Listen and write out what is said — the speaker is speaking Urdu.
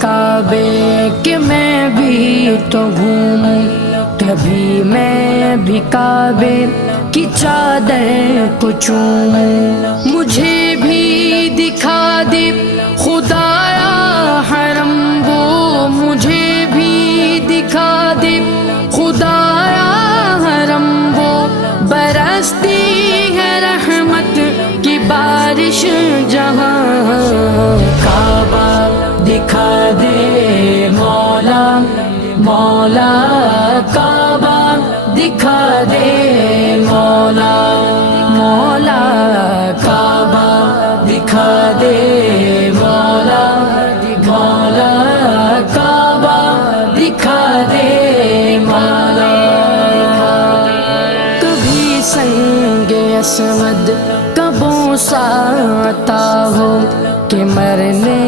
کعبے کہ میں بھی تو گھوموں، کبھی میں بھی کعبے کی چادر کو چوموں، مجھے بھی دکھا دے خدایا حرم وہ، مجھے بھی دکھا دے خدایا حرم وہ، برستی ہے رحمت کی بارش جہاں، کعبہ دکھا دے مولا مولا، کعبہ دکھا دے مولا مولا، کعبہ دکھا دے مولا مولا، کعبہ دکھا دے مولا۔ کبھی سنگ اسود کا بوسہ عطا ہو کہ مرنے